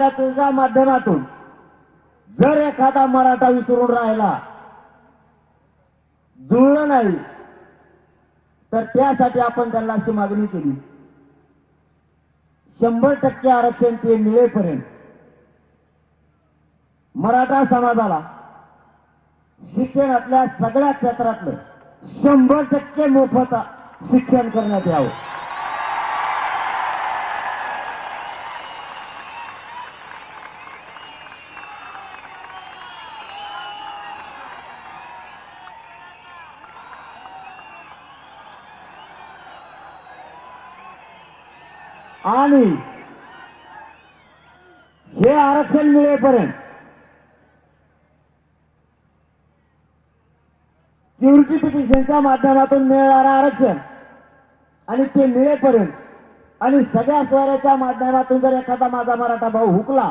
त्याच्या माध्यमातून जर एखादा मराठा विसरून राहिला जुळलं नाही तर त्यासाठी आपण त्यांना अशी मागणी केली. शंभर टक्के आरक्षण ते मिळेपर्यंत मराठा समाजाला शिक्षणातल्या सगळ्या क्षेत्रातलं शंभर टक्के मोफत शिक्षण करण्यात यावं. आरक्षण मिळेपर्यंत. प्युरिटी पिटिशनच्या माध्यमातून मिळणारं आरक्षण आणि ते मिळेपर्यंत आणि सगळ्या स्वाऱ्याच्या माध्यमातून जर एखादा माझा मराठा भाऊ हुकला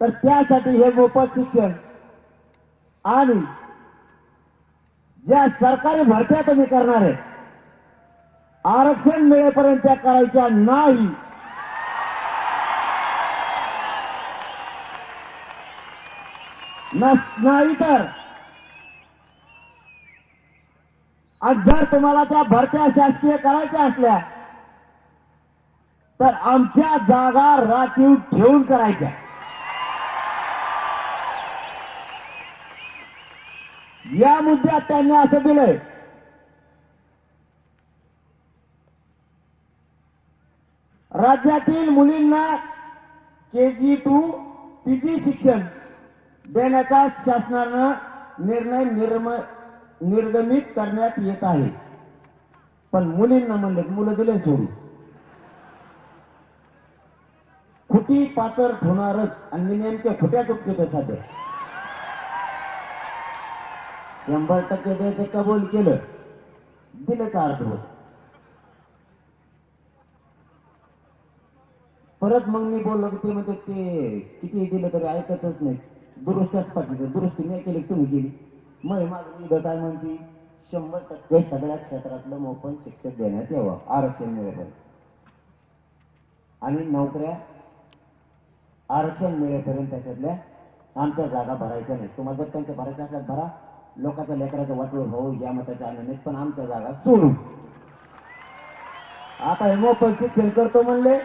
तर त्यासाठी हे मोफत शिक्षण आणि ज्या सरकारी भरत्या तुम्ही करणार आहे आरक्षण मिळेपर्यंत त्या करायच्या नाही. नाही तर आज जर तुम्हाला त्या भरत्या शासकीय करायच्या असल्या तर आमच्या जागा राखीव ठेवून करायच्या. या मुद्द्यात त्यांनी असं दिलंय. राज्यातील मुलींना के जी टू पीजी शिक्षण देण्याचा शासनानं निर्णय निर्म निर्गमित करण्यात येत आहे. पण मुलींना म्हणले मुलं दिले सोडून. खुटी पातर होणारच आणि मी नेमक्या खोट्या चुकीचं साध्य? शंभर टक्के द्यायचं कबूल केलं. दिलं का अर्थ होत परत मग मी बोललो की ते म्हणते ते किती दिलं तरी ऐकतच नाही दुरुस्त्याच पाठवते दुरुस्ती मी केली तुम्ही? केली मग माझं मुलगा काय म्हणते? शंभर टक्के सगळ्या क्षेत्रातलं मोफत शिक्षक देण्यात यावं आरक्षण मिळेपर्यंत. आणि नोकऱ्या आरक्षण मिळेपर्यंत त्याच्यातल्या आमच्या जागा भरायच्या नाही तुम्हाला जर त्यांच्या भरायच्या असल्यास भरा. लोकांचा लेकराचं वाटवळ हो या मताच्या आम्ही नाहीत पण आमच्या जागा सोडू आता हे मोफत शिक्षण करतो म्हणले.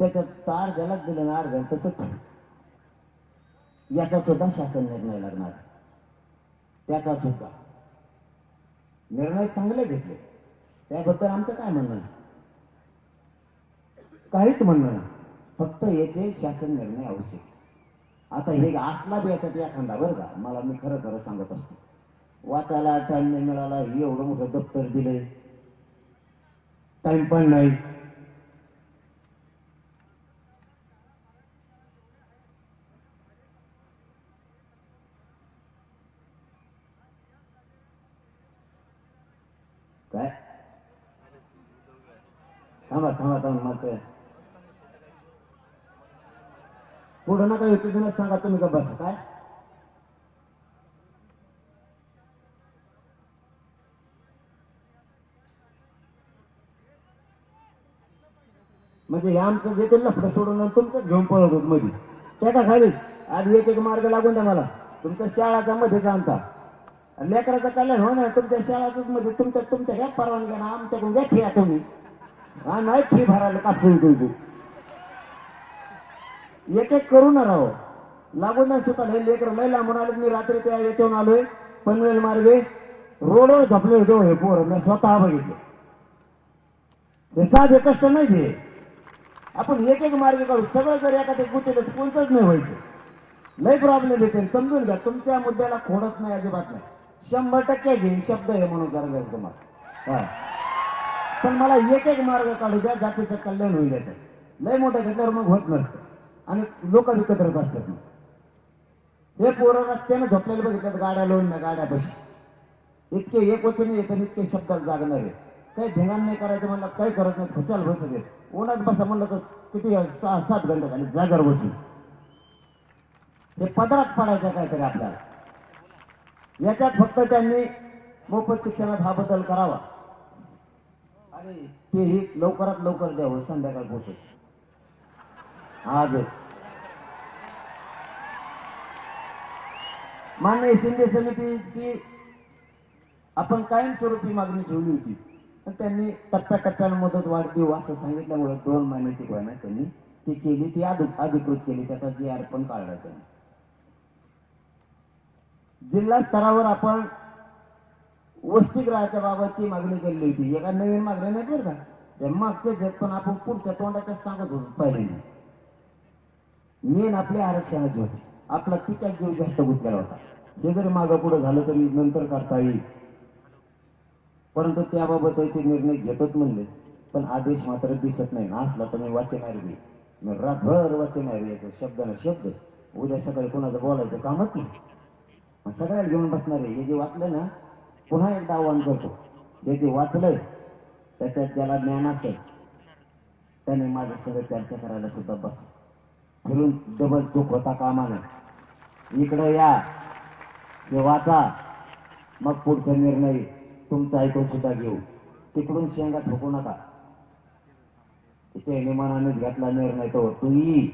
त्याच्यात तार जलक दिलं ना अर्ध तसं याचा सुद्धा शासन निर्णय लागणार. त्याचा सुद्धा निर्णय चांगले घेतले. त्याबद्दल आमचं काय म्हणणं? काहीच म्हणणं नाही. फक्त याचे शासन निर्णय आवश्यक. आता हे असला बी याच्यात एखादा बरं का? मला मी खरं खरं सांगत असतो. वाचायला टाइम नाही मिळाला हे एवढं मोठं दप्तर दिलंय. टाइम पण नाही काय थांबा थांबा थांबा मग पुढं नका येतो तुम्ही सांगा तुम्ही का बसा काय म्हणजे हे आमचं जे ते लफडं सोडून आणि घेऊन पळत होत मध्ये त्या का खाली आधी एक एक मार्ग लागून द्या मला. तुमच्या शाळाचा मध्ये आणता. लेकराचं कल्याण हो ना तुमच्या शाळाच मध्ये तुमच्या तुमच्या घ्या परवानग्या ना आमच्याकडून घ्या फी तुम्ही हा नाही फी भरायला का फी एक एक करू ना राहो लागून नाही सुद्धा हे लेकर लय लांबून आले मी रात्री त्या याच्यावर आलोय. पनवेल मार्गे. रोडवर झपले होते हो हे पोरं. मी स्वतः बघितले. हे साधे कष्ट नाही घे आपण एक एक मार्ग काढू सगळं जर एखाद्या गुतेलं तर कोणतंच नाही व्हायचं लय प्रॉब्लेम येते समजून घ्या तुमच्या मुद्द्याला खोडत नाही अजिबात नाही. शंभर टक्के घेईन शब्द आहे म्हणून करायला तुम्हाला. हा. पण मला एक एक मार्ग काढू द्या जातीचं कल्याण होईल याचं लय मोठ्या घेतल्यावर मग होत नसतं. आणि लोक विकत असतात मग. हे पोरं रस्त्यानं झोपलेले बघितल्यात गाड्या लावून ना गाड्या बशी इतके एक वचन येतात इतके शब्दात जागणार आहे. काही ध्यान नाही करायचं म्हणलं काही करत नाही खुशाल बसत येत उन्हात बसा म्हणलं तर किती सहा सात घंटे झाले जागर बसून. हे पदरात पडायचं काहीतरी आपल्याला. याच्यात फक्त त्यांनी मोफत शिक्षणात हा बदल करावा. आणि तेही लवकरात लवकर द्यावं संध्याकाळ पोहोचत आजच. मान्य शिंदे समितीची आपण कायमस्वरूपी मागणी ठेवली होती. पण त्यांनी टप्प्याटप्प्यानं मदत वाढ देऊ हो असं सांगितल्यामुळे दोन महिन्याची ग्वाना त्यांनी. ती केली ती अधिकृत केली त्याचा जी आर पण काढला त्यांनी. जिल्हा स्तरावर आपण वसतिगृहाच्या बाबतची मागणी केली होती. एका नवीन मागण्या नाही बरं का? त्या मागच्या जग पण आपण पुढच्या तोंडाच्या सांगत होतो पहिले मेन आपल्या आरक्षणाचे होते. आपला तिचा जीव जास्त गुंतलेला होता. हे जरी मागं पुढे झालं तरी नंतर करता येईल. परंतु त्याबाबत ते निर्णय घेतच म्हणले. पण आदेश मात्र दिसत नाही. असला तर मी वाचणार बी मी रातभर वाचणार याचं शब्दानं शब्द. उद्या सकाळी कोणाचं बोलायचं कामच नाही. मग सगळ्याला घेऊन बसणार आहे. हे जे वाचलं ना पुन्हा एकदा आव्हान करतो. हे जे वाचलंय त्याच्यात ज्याला ज्ञान असेल त्याने माझ्या सगळं चर्चा करायला सुद्धा बस. फिरून डबल चूक होता कामा इकडं या. हे वाचा. मग पुढचा निर्णय. तुमचा ऐकून सुद्धा घेऊ. तिकडून शेंगा ठोकू नका. तिथे निमानानेच घेतला निर्णय तो. तू ये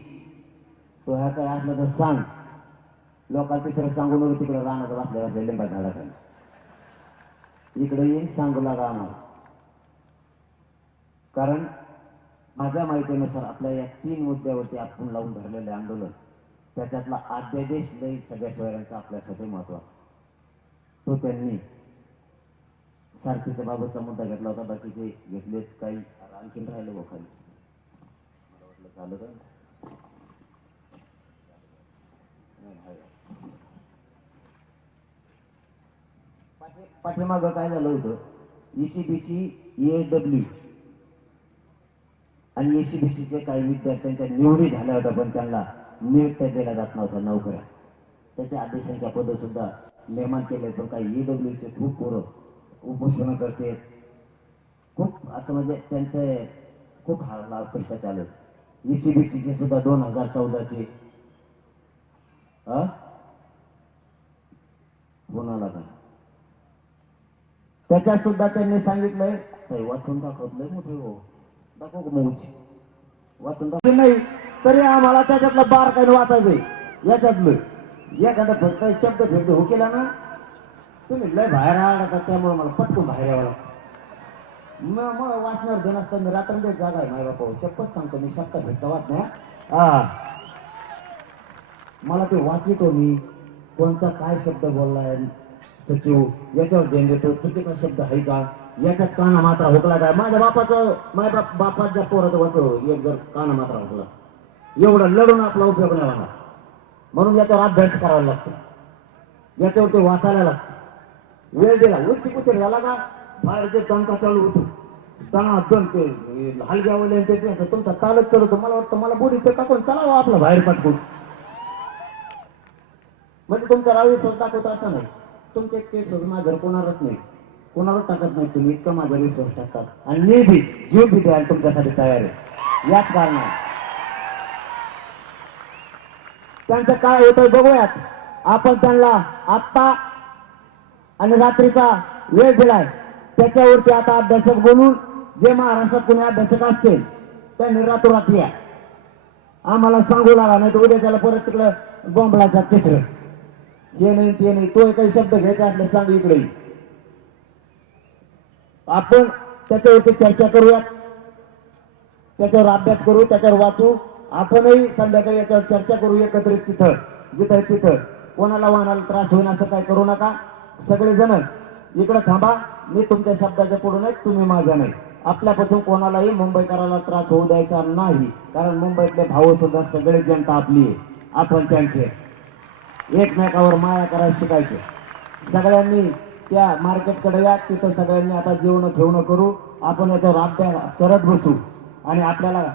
तो ह्या काय असलं तर सांग. लोकांना तिसरं सांगू नको तिकडे राहणार बसल्या बसल्या लिंबा झाडाखाली. इकडे येईन सांगू लागा आम्हाला. कारण माझ्या माहितीनुसार आपल्या या तीन मुद्द्यावरती आपण लावून धरलेले आंदोलन त्याच्यातला अध्यादेश लई सगळ्या सोयऱ्यांचा आपल्यासाठी महत्त्वाचा. तो त्यांनी सारखीच्या बाबतचा मुद्दा घेतला होता बाकीचे घेतलेत काही. आणखीन राहिले बघ खाली. मला वाटलं झालं तर पाठी- पाठीमागं काय झालं होतं? E ईसीबीसी ईएडब्ल्यू आणि एसीबीसीचे काही विद्यार्थ्यांच्या निवडी झाल्या होत्या पण त्यांना नियुक्त्या दिल्या जात नव्हत्या नोकऱ्या. त्याच्या आदेशांच्या पद सुद्धा निर्माण केले पण काही ईडब्ल्यूचे खूप पोरं उपोषण करते. खूप असं म्हणजे त्यांचे खूप हाल अपेक्षा चालू ईसीबीसीचे सुद्धा दोन हजार चौदाचे. कोणाला काय त्याच्यात सुद्धा त्यांनी सांगितलंय वाचून दाखवलंय मोठे हो. दाखव का मऊची वाचून दाखव. नाही तरी आम्हाला त्याच्यातलं बार काही वाचायचंय. याच्यातलं. एखादा फक्त शब्द फिरत हो केला ना तुम्ही लय बाहेर आला त्यामुळे मला पटकून बाहेर यावं मग मग वाचणार जण असतं मी रात्र जागा आहे माय बापा शपथ सांगतो मी शब्द भेटता वाच हा मला ते वाचितो मी. कोणता काय शब्द बोललाय सचिव? याच्यावर देण देतो. चुकीचा शब्द आहे का? याच्यात काना मात्रा हुकला काय माझ्या बापाचं माझ्या बाप बापाच्या पोराचं वाटतो एक जर काना मात्रा हुकला. एवढं लढून आपला उपयोग नाही होणार. म्हणून याच्यावर अभ्यास करावा लागतो. याच्यावर ते वाचायला लागतं. वेळ दिला. उच्च कुचर झाला का? बाहेर ते टंका चालू होतो. तना जण ते हलग्यावाले ते तुमचा तालच मला वाटतं मला बोडी तर टाकून चलावं आपलं बाहेर पाठवून म्हणजे तुमचा रावी विश्वास दाखवत असा नाही. तुमचे केस माझ्यावर कोणावरच नाही. कोणावर टाकत नाही तुम्ही. इतकं माझा विश्वास टाकतात. आणि मी बी जीव बी द्यायला तुमच्यासाठी तयार आहे. याच कारणात त्यांचं काय होतंय बघूयात. आपण त्यांना आत्ता आणि रात्रीचा वेळ दिलाय. त्याच्यावरती आता अभ्यासक बोलून जे महाराष्ट्रात कोणी अभ्यासक असतील त्यांनी रातोरात या. आम्हाला सांगू लागा नाही तर उद्या त्याला परत तिकडं बॉम्बलाचा तिसरं. हे नाही ते नाही. तो काही शब्द घ्यायचा असल्यास सांग इकडे. आपण त्याच्यावरती चर्चा करूयात. त्याच्यावर अभ्यास करू त्याच्यावर वाचू. आपणही संध्याकाळी याच्यावर चर्चा करू एकत्रित तिथं जिथं आहे तिथं. कोणाला वाहनाला त्रास होईल असं काय करू नका. सगळेजण इकडे थांबा. मी तुमच्या शब्दाच्या पुढे नाही तुम्ही माझ्या नाही. आपल्यापासून कोणालाही मुंबईकराला त्रास होऊ द्यायचा नाही. कारण मुंबईतले भाऊ सुद्धा सगळे जनता आपली आहे. आपण त्यांचे. एकमेकावर माया करायला शिकायचे. सगळ्यांनी त्या मार्केटकडे या तिथं सगळ्यांनी आता जेवण ठेवणं करू. आपण याच्यावर अभ्यास करत बसू. आणि आपल्याला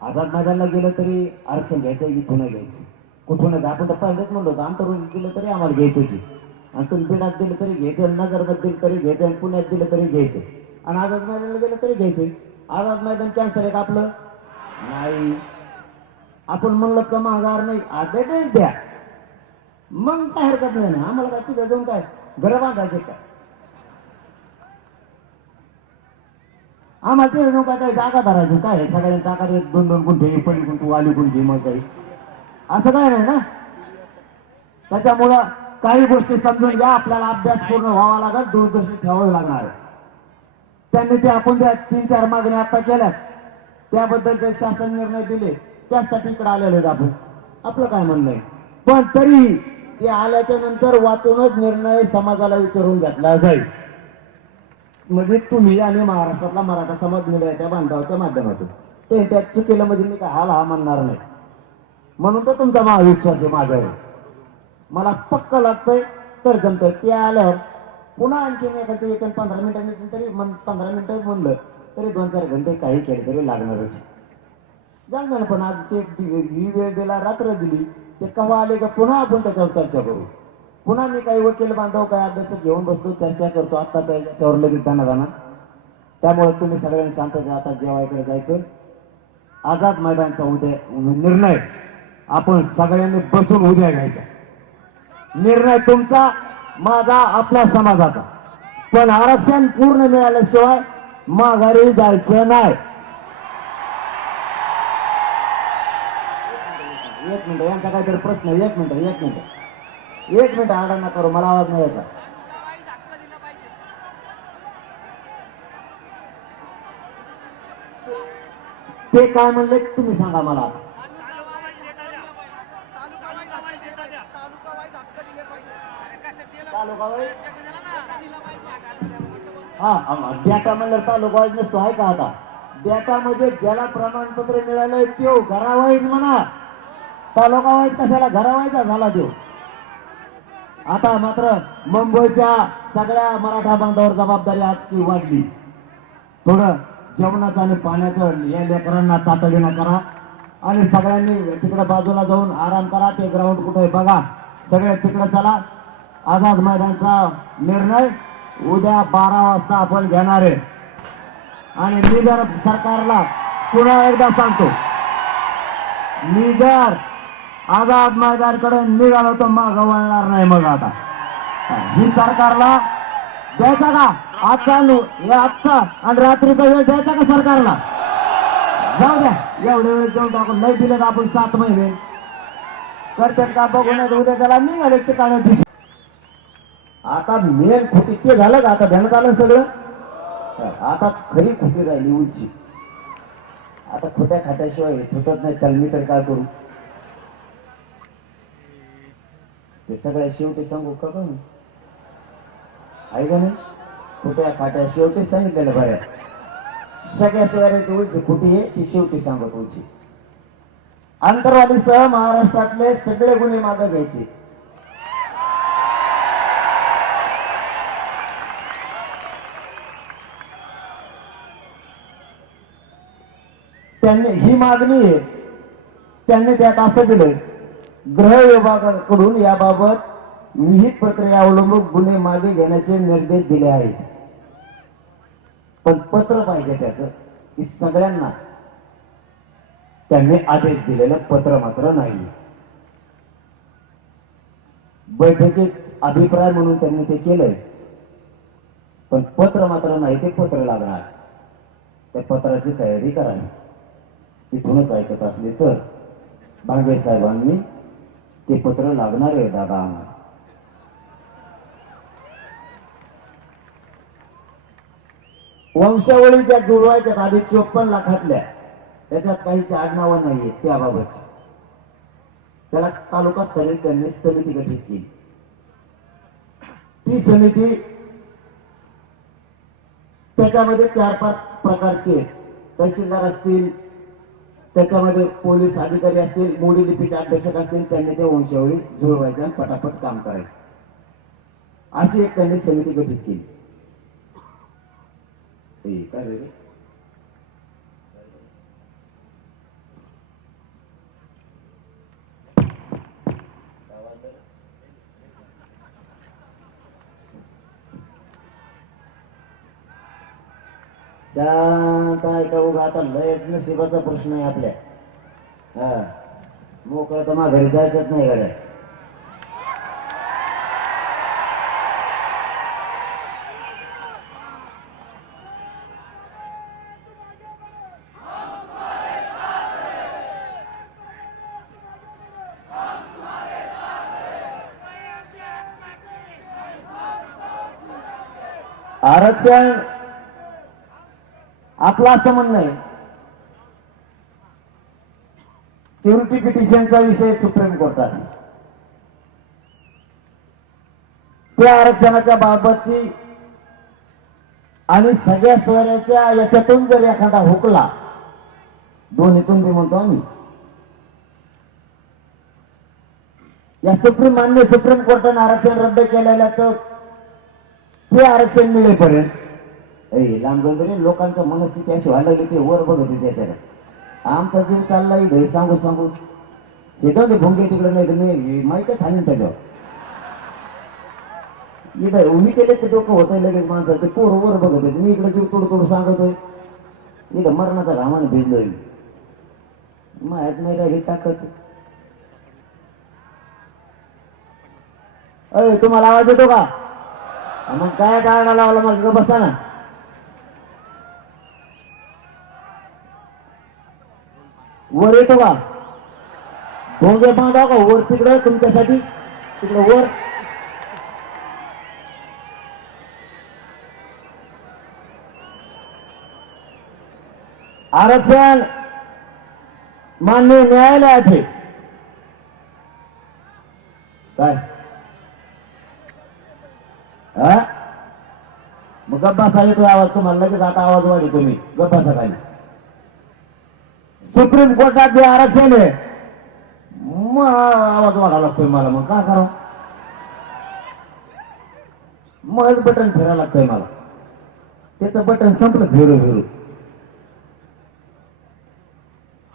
आझाद मैदानला गेलं तरी आरक्षण घ्यायचं इथून घ्यायचं कुठून? आपण तर पाहिजेच म्हणलो होतो आंतरून गेलं तरी आम्हाला घ्यायचं आणि तुम्ही दिलं तरी घ्यायचं नगरमध्ये दिलं तरी घ्यायचं आणि पुण्यात दिलं तरी घ्यायचं. आणि आझाद मैदानला गेलं तरी घ्यायचं. आझाद मैदान कॅन्सर आहे का आपलं? नाही. आपण म्हणलं का महागार नाही. आदेश द्या. मग काय हरकत नाही ना. आम्हाला काय तुझ्या जाऊन काय? घर बांधायचे काय आम्हाला तिथे जाऊन काय जागा धरायची काय सगळ्या जागा दोन दोन गुंठे पण गुंठू वाली गुंठे मग काही. असं काय नाही ना? त्याच्यामुळं काही गोष्टी समजून घ्या आपल्याला अभ्यास पूर्ण व्हावा लागेल दूरदर्शन ठेवावं लागणार त्यांनी ते आपण त्या तीन चार मागण्या आता केल्या त्याबद्दल जे शासन निर्णय दिले. त्यासाठी इकडे आलेले आहेत आपण. आपलं काय म्हणणं आहे? पण तरी ते आल्याच्यानंतर वाचूनच निर्णय समाजाला विचारून घेतला जाईल. म्हणजे तुम्ही आणि महाराष्ट्रातला मराठा समाज मिळायच्या बांधवाच्या माध्यमातून. ते त्यात चुकीला म्हणजे मी काय हा हा म्हणणार नाही. म्हणून तर तुमचा महाविश्वास आहे माझ्यावर. मला पक्क लागतंय तर जमतंय. ते आल्यावर पुन्हा आणखीन एखादं एक पंधरा मिनिटांनी तरी मन पंधरा मिनिटं म्हणलं तरी दोन चार घंटे काही केले तरी लागणारच जाणार पण आज ते ही वेळ दिला रात्र दिली ते केव्हा आले का पुन्हा आपण त्याच्यावर चर्चा करू. पुन्हा मी काही वकील बांधव काय अभ्यास घेऊन बसतो चर्चा करतो आत्ता त्याच्यावर लगेच जाणार जाणार. त्यामुळे तुम्ही सगळ्यांनी शांत आता जेवायकडे जायचं. आझाद मैदानचा उद्या निर्णय. आपण सगळ्यांनी बसून उद्या घ्यायचा. निर्णय तुमचा माझा आपल्या समाजाचा. पण आरक्षण पूर्ण मिळाल्याशिवाय माघारी जायचं नाही. एक मिनिट यांचा काहीतरी प्रश्न आहे. एक मिनिट एक मिनिट. एक मिनिट आडा करू मला आवाज नाही यायचा. ते काय म्हणले तुम्ही सांगा मला हा डेटा म्हणलं तालुका वाईज नसतो आहे का आता? डेटामध्ये ज्याला प्रमाणपत्र मिळालंय तो घरावाईज म्हणा. तालुका वाईज कशाला घरावाईचा झाला तो आता मात्र मुंबईच्या सगळ्या मराठा बांधावर जबाबदारी आजची वाढली. थोडं जेवणाचं आणि पाण्याचं या लेकरांना तातडीनं करा. आणि सगळ्यांनी तिकडे बाजूला जाऊन आराम करा. ते ग्राउंड कुठे आहे बघा. सगळे तिकडे चला. आझाद मैदानचा निर्णय उद्या बारा वाजता आपण घेणार आहे. आणि मी जर सरकारला पुन्हा एकदा सांगतो मी जर आझाद मैदानकडे निघालो तर मग वळणार नाही मग आता. ही सरकारला द्यायचा का? आजचा आजचा आणि रात्रीचा वेळ द्यायचा का सरकारला? जाऊ द्या. एवढे वेळ जाऊन टाकून नाही दिले तर आपण सात महिने. करतात का बघून उद्या त्याला निघाले ते काढत आता मेन खोटी ते झालं का? आता ध्यानात आलं सगळं? आता खरी खोटी राहिली उंची आता खोट्या खात्याशिवाय फुटत नाही त्याला मी तर काय करू? ते सगळ्या शेवटी सांगू का पण आहे का नाही? खोट्या खाट्या शेवटी सांगितलेलं बऱ्या सगळ्या सोयऱ्याची उंची खोटी आहे ती शेवटी सांगत उंची आंतरवालीसह महाराष्ट्रातले सगळे गुन्हे मागे घ्यायचे. त्यांनी ही मागणी आहे. त्यांनी त्यात असं दिलंय ग्रह विभागाकडून याबाबत विहित प्रक्रिया अवलंबून गुन्हे मागे घेण्याचे निर्देश दिले आहेत. पण पत्र पाहिजे त्याचं की सगळ्यांना त्यांनी आदेश दिलेलं पत्र मात्र नाही. बैठकीत अभिप्राय म्हणून त्यांनी ते केलंय पण पत्र मात्र नाही ते पत्र लागणार. त्या पत्राची तयारी करावी. तिथूनच ऐकत असले तर भांगे साहेबांनी ते पत्र लागणार आहे दादा आम्हाला. वंशावळी ज्या जुळवायच्या आधी चोपन्न लाखातल्या. त्याच्यात काहीच आडनावं नाहीये त्याबाबतची. त्याला तालुका स्तरीय त्यांनी समिती गठीत केली. ती समिती त्याच्यामध्ये चार पाच प्रकारचे तहसीलदार असतील त्याच्यामध्ये पोलीस अधिकारी असतील मोडी लिपीचे अभ्यासक असतील त्यांनी त्या वंशावळी जुळवायच्या आणि पटापट काम करायचं. अशी एक त्यांनी समिती गठीत केली. काय शांत ऐका उभा आता लयच नशिबाचा प्रश्न आहे आपल्या. हा. मोकळ तर मा घरी जायचंच नाही गड्या. आरक्षण आपलं असं म्हणणं आहे. क्युरिटी पिटिशनचा विषय सुप्रीम कोर्टात त्या आरक्षणाच्या बाबतची आणि सगळ्या सोयऱ्याच्या याच्यातून जर एखादा हुकला दोन्हीतून बी म्हणतो आम्ही. या सुप्रीम मान्य सुप्रीम कोर्टाने आरक्षण रद्द केलेल्या तर ते आरक्षण मिळेपर्यंत. लांब जाऊन तरी लोकांचं मनस्थिती अशी व्हायला लागली ते वर बघत होते त्याच्याकडे. आमचा जीव चाललाय इथे सांगू सांगू. हे जाऊ दे भोंगे तिकडे नाही तर मी माहिती खाली त्याच्यावर. इथं उभी केले ते डोकं होतंय लगेच माणसं ते पोर वर बघत होते. मी इकडे जीव तोड तोड सांगतोय. इथं मरणाचा घामानं भिजलोय माहीत नाही राहिली ताकद. अय तुम्हाला आवाज येतो का? मग काय कारणा लावला मग? बसा ना. वर येतो का? भोंगे मांडा का वर तिकडं? तुमच्यासाठी? तिकडं वर. आरक्षण मान्य न्यायालयात आहे काय? हा? मग गप्पा येतो आवाज तुम्हाला. लगेच आता आवाज वाढी तुम्ही गप्पा खाली सुप्रीम कोर्टात जे आरक्षण आहे मग आवाज वाढा लागतोय मला. मग काय करावं? मग बटन फिरायला लागतंय मला. त्याचं बटन संपलं फिरू फिरू.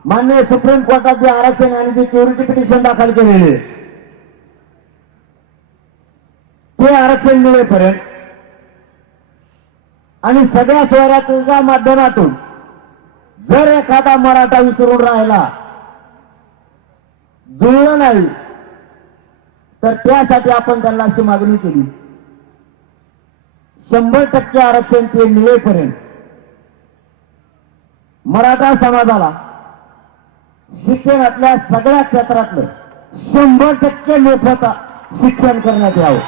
मान्य सुप्रीम कोर्टात जे आरक्षण आणि जे क्युरिटी पिटिशन दाखल केलेले ते आरक्षण मिळेपर्यंत आणि सगळ्या शहराच्या माध्यमातून जर एखादा मराठा विसरून राहिला जुळलं नाही तर त्यासाठी आपण त्यांना अशी मागणी केली. शंभर टक्के आरक्षण ते मिळेपर्यंत मराठा समाजाला शिक्षणातल्या सगळ्या क्षेत्रातलं शंभर टक्के मोफत शिक्षण करण्यात यावं.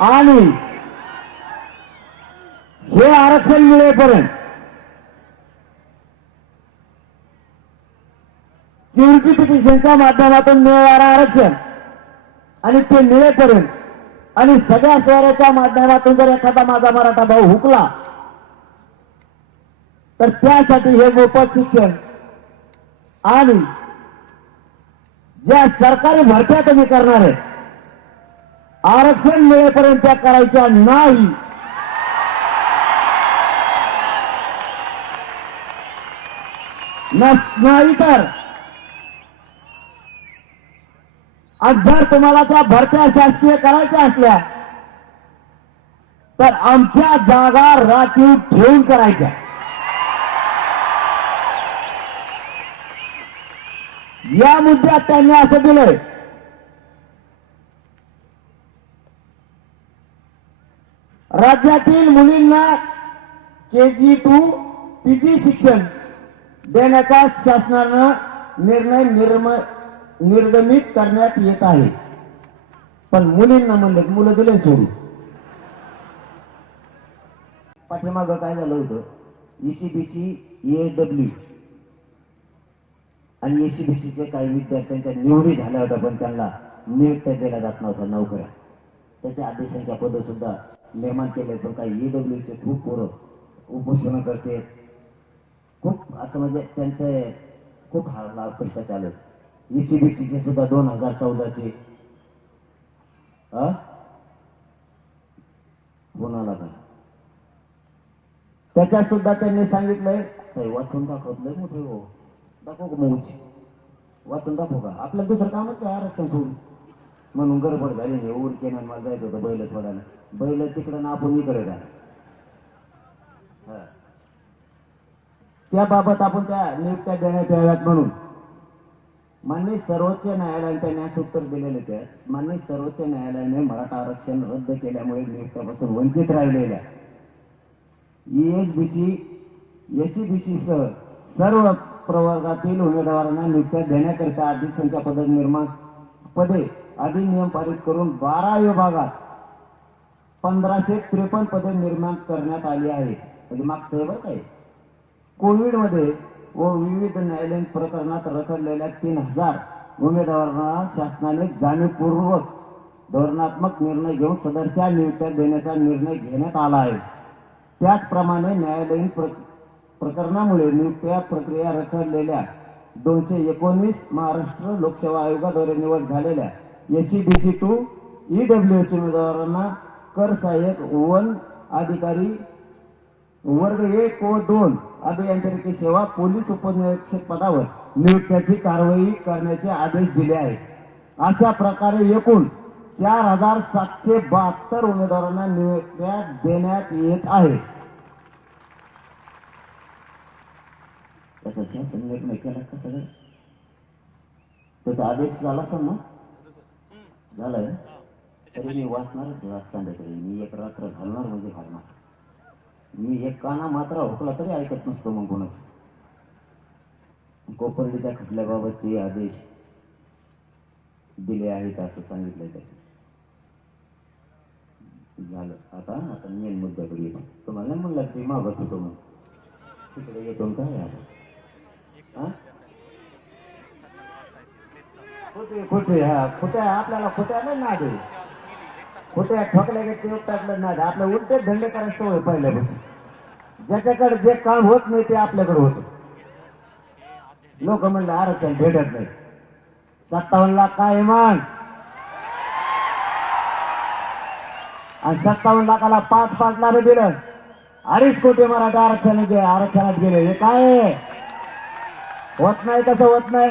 आणि हे आरक्षण मिळेपर्यंत प्युरिटी पिटिशनच्या माध्यमातून मिळणारं आरक्षण आणि ते मिळेपर्यंत आणि सगळ्या शहराच्या माध्यमातून जर एखादा माझा मराठा भाऊ हुकला तर त्यासाठी हे मोफत शिक्षण आणि ज्या सरकारी भरत्या तुम्ही करणार आहे आरक्षण मिळेपर्यंत त्या करायच्या नाही. नाही तर आज जर तुम्हाला त्या भरत्या शासकीय करायच्या असल्या तर आमच्या जागा राखीव ठेवून करायच्या. या मुद्द्यात त्यांनी असं दिलंय. राज्यातील मुलींना के जी टू पीजी शिक्षण देण्याचा शासनानं निर्णय निर्म निर्गमित करण्यात येत आहे. पण मुलींना म्हणलं मुलं दिले सोडून. पाठीमागं काय झालं होतं? ईसीबीसी ईसीबीसी एडब्ल्यू आणि एसीबीसीचे काही विद्यार्थ्यांच्या निवडी झाल्या होत्या पण त्यांना नियुक्त दिल्या जात नव्हत्या नोकऱ्या. त्याच्या आदेशांच्या पद सुद्धा निर्माण केले पण काही ईडब्ल्यूचे खूप पोरं उपोषण करते. खूप असं म्हणजे त्यांचे खूप हा कष्ट चालत ईसीबीसीचे सुद्धा दोन हजार चौदाचे. कोणाला का? त्याच्यात सुद्धा त्यांनी सांगितलंय काही वाचून दाखवतलंय मोठे हो. दाखव का मऊची? वाचून दाखव का? आपल्या दुसरं कामच आहे आरक्षण सोडून. म्हणून गडबड झाली नाही ऊर केन मला जायचं होतं बैल सोडायला. बैल तिकडं ना आपण इकडे जा. त्याबाबत आपण त्या नियुक्त्या देण्यात याव्यात म्हणून. मान्य सर्वोच्च न्यायालयाच्या न्यास उत्तर दिलेले ते. माननीय सर्वोच्च न्यायालयाने मराठा आरक्षण रद्द केल्यामुळे नियुक्त्यापासून वंचित राहिलेल्या. ईएसबीसी एसईबीसी सह सर्व प्रवर्गातील उमेदवारांना नियुक्त्या देण्याकरिता आधी संख्या पद निर्माण पदे अधिनियम पारित करून बारा विभागात पंधराशे त्रेपन्न पदे निर्माण करण्यात आली आहे. म्हणजे मागचं आहे बरं काय कोविडमध्ये व विविध न्यायालयीन प्रकरणात रखडलेल्या तीन हजार उमेदवारांना शासनाने जाणीवपूर्वक धोरणात्मक निर्णय घेऊन सदरच्या नियुक्त्या देण्याचा निर्णय घेण्यात आला आहे. त्याचप्रमाणे न्यायालयीन प्र- प्रकरणामुळे नियुक्त्या प्रक्रिया रखडलेल्या दोनशे एकोणीस महाराष्ट्र लोकसेवा आयोगाद्वारे निवड झालेल्या एससीबीसी टू ईडब्ल्यूएस उमेदवारांना कर सहाय्यक वन अधिकारी वर्ग एक व दोन अभियांत्रिकी सेवा पोलीस उपनिरीक्षक पदावर नियुक्त्याची कारवाई करण्याचे आदेश दिले आहेत. अशा प्रकारे एकूण चार हजार सातशे बहात्तर उमेदवारांना नियुक्त्या देण्यात येत आहे. त्याचा शासन निर्णय केला का सगळं? त्याचा आदेश झाला असेल ना? झालाय. तरी मी वाचणारच आज संध्याकाळी. मी एक रात्र घालणार म्हणजे घालणार. मी एक काना मात्र हुकला तरी ऐकत नसतो मग कोणाच. कोपर्डीच्या खटल्याबाबतचे आदेश दिले आहेत असं सांगितलंय त्याने. झालं. आता आता मेन मुद्द्याकडे येतो. तुम्हाला नाही म्हणलं की मागत होतो मग तिकडे येतो काय आता हा? खोटे खोटे. हा खोट्या आपल्याला खोट्या नाही ना कुठे खोट्या ठोकल्या की ते टाकलं नाही आपलं उलटे धंदे करायचं होय पहिल्यापासून. ज्याच्याकडे जे काम होत नाही ते आपल्याकडे होत. लोक म्हणले आरक्षण भेटत नाही. सत्तावन्न लाख काय मान आणि सत्तावन्न लाखाला पाच पाच लाख दिलं. अडीच कोटी मराठा आरक्षण आरक्षणात गेले. हे काय? आहे? होत नाही कसं होत नाही.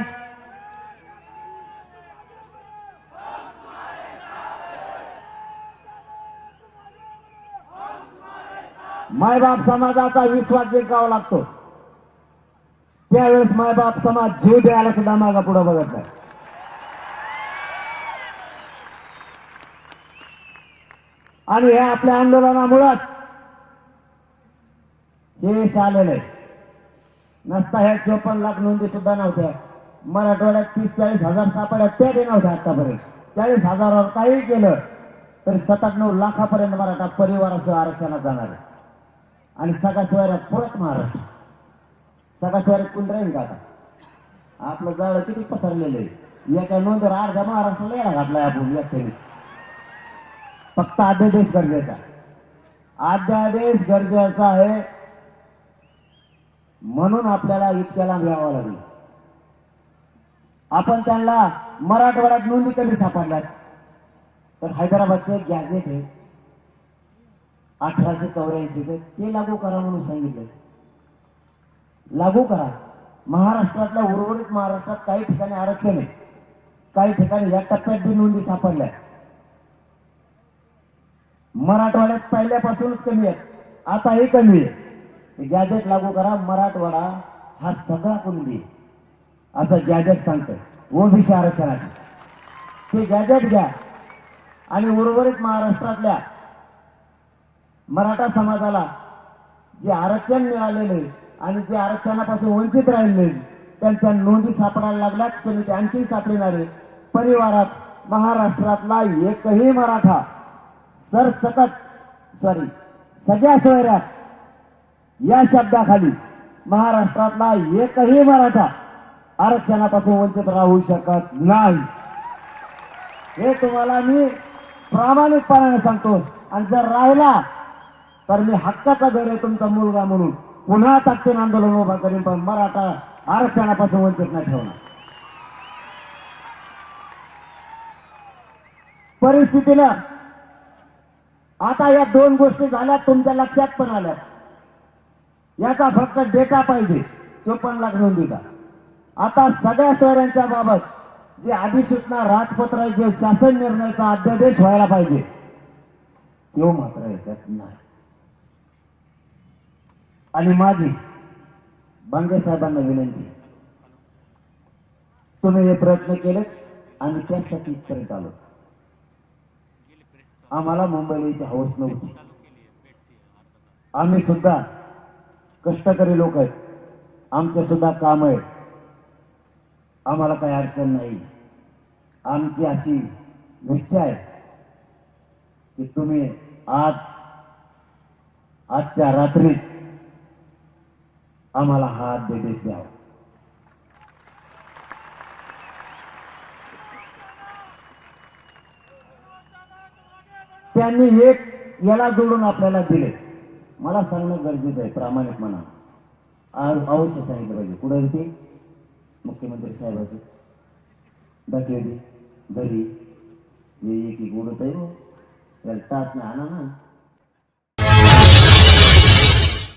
मायबाप समाजाचा विश्वास जिंकावा लागतो. त्यावेळेस मायबाप समाज जीव द्यायला सुद्धा मागा पुढे बघत नाही. आणि हे आपल्या आंदोलनामुळंच हे यश आलेलं आहे. नसता ह्या चोपन्न लाख नोंदी सुद्धा नव्हत्या. मराठवाड्यात तीस चाळीस हजार सापड्या त्या बी नव्हत्या आतापर्यंत. चाळीस हजारावर काही केलं तरी सत्त्याण्णव लाखापर्यंत मराठा परिवारासह आरक्षणात जाणार आहे. आणि सगळ्या सोयऱ्यात परत महाराष्ट्र. सगळ्या सोयऱ्यात कोण राहील का आता? आपलं जाळं किती पसरलेलं आहे? एका नोंदीवर अर्ध्या महाराष्ट्राला येणार घातलाय आपण व्यक्तीने फक्त अध्यादेश गरजेचा अध्यादेश गरजेचा आहे. म्हणून आपल्याला इतक्या लांब यावं लागलं. आपण त्यांना मराठवाड्यात नोंदी कमी सापडल्यात. तर हैदराबादचं एक गॅजेट आहे. अठराशे चौऱ्याऐंशी ते लागू करा म्हणून सांगितलं. लागू करा. महाराष्ट्रातल्या उर्वरित महाराष्ट्रात काही ठिकाणी आरक्षण आहे. काही ठिकाणी या टप्प्यात बी नोंदी सापडल्या. मराठवाड्यात पहिल्यापासूनच कमी आहे आताही कमी आहे गॅजेट लागू करा. मराठवाडा हा सगळा कुणबी आहे. असं गॅजेट सांगतं ओबीसी आरक्षणाचे. ते गॅजेट घ्या. आणि उर्वरित महाराष्ट्रातल्या मराठा समाजाला जे आरक्षण मिळालेले आणि जे आरक्षणापासून वंचित राहिले त्यांच्या नोंदी सापडायला लागल्याच समिती आणखी सापडणारे परिवारात महाराष्ट्रातला एकही मराठा सरसकट सॉरी सगळ्या सोयऱ्यात या शब्दाखाली महाराष्ट्रातला एकही मराठा आरक्षणापासून वंचित राहू शकत नाही. हे तुम्हाला मी प्रामाणिकपणाने सांगतो. आणि जर राहिला तर मी हक्काचा घर आहे तुमचा मुलगा म्हणून. पुन्हा ताकदीन आंदोलन उभा करीन पण मराठा आरक्षणापासून वंचित नाही ठेवणार. परिस्थितीला आता या दोन गोष्टी झाल्या तुमच्या लक्षात पण आल्या. याचा फक्त डेटा पाहिजे चोपन्न लाख नोंदीचा. आता सगळ्या शहरांच्या बाबत जे अधिसूचना राजपत्र जे शासन निर्णयाचा अध्यादेश व्हायला पाहिजे तो मात्र याच्यात नाही. आणि माझी बांगे साहेबांना विनंती. तुम्ही हे प्रयत्न केलेत आणि त्यासाठी इथपर्यंत आलो. आम्हाला मुंबईला यायची हौस नव्हती. आम्ही सुद्धा कष्टकरी लोक आहेत. आमचे सुद्धा काम आहे आम्हाला काही अडचण नाही. आमची अशी इच्छा आहे की तुम्ही आज आजच्या रात्रीत आम्हाला हा अध्यादेश द्यावा त्यांनी एक याला जोडून आपल्याला दिले. मला सांगणं गरजेचं आहे प्रामाणिक म्हणा. अवश्य सांगितलं पाहिजे. कुठं ते? मुख्यमंत्री साहेबाचे. दाखवली घरी. हे एक एक उडत आहे हो. त्याला टाच नाही आणा ना.